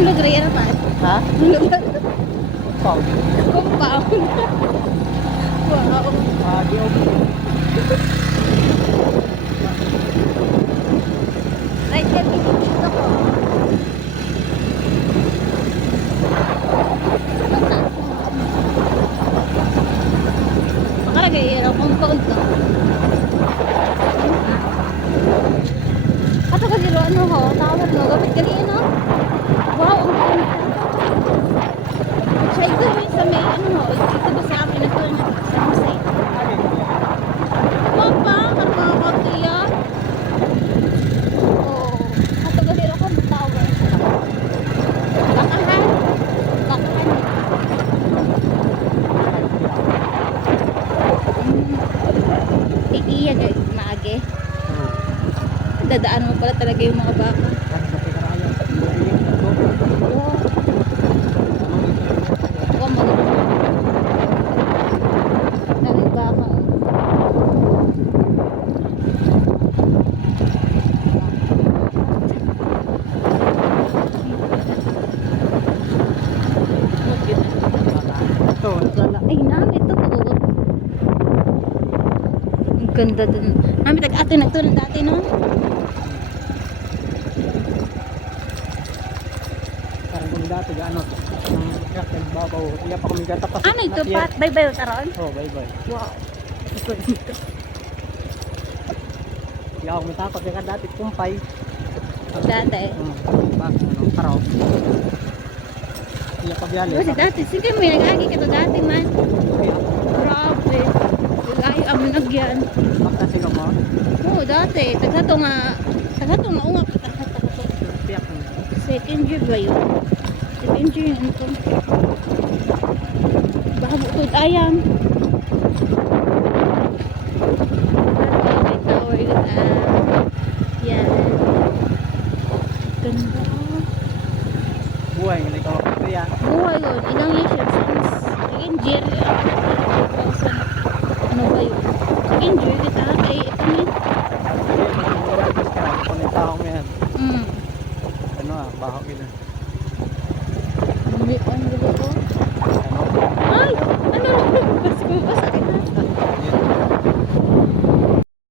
Hulog rin pa. Ha? Hulog. Pau. Compound. Wow. Di okay. Right ka dito ko. Makalagay iraw compound no. Ato ka dilo ano ho, tower no, gabit gali no. Wow, ang ganda. Siya ito sa may ano ho, dito ba sa amin ito na sa Jose. Papa, karma ko tiya. Oh, ato ka dilo ko tower. Bakahan. Bakahan. Iiya gay maage. Dadaan mo pala talaga yung mga baka. Wow. Wow, maganda. Dahil baka. Ito, wala. Ay, namin ito po. Ang ganda dun. Namin tag-ate nagtulong dati no? Parang kung dati gaano. Ang truck nagbabaw. Iya pa kami gatapas. Ano ito pat? Bye-bye karon? Oh, bye-bye. Wow. Hindi ako matakot. Kaya dati kumpay. Dati. Bakit ano? Karaw. Iya pa biyali. Kasi dati, sige mo nag-agi ka to dati man. Kaya, Grabe. Ay, amo nagyan. bakta siya mo. Oo, dati. Tagsato nga ungap. Tagsato ko to. Tiyak mo. Second year ba yun? Second year yun ito. Baka bukod ayam. May tower yun. Yan. Ganda. Buhay, hindi ka makapaya. Buhay yun. Ilang years yun? Since second year. 2000. Ano ba yun? Second year kita. Ay, ito na. Kung yung tao mo yan. Mm. Ano baho kita. Ano ko?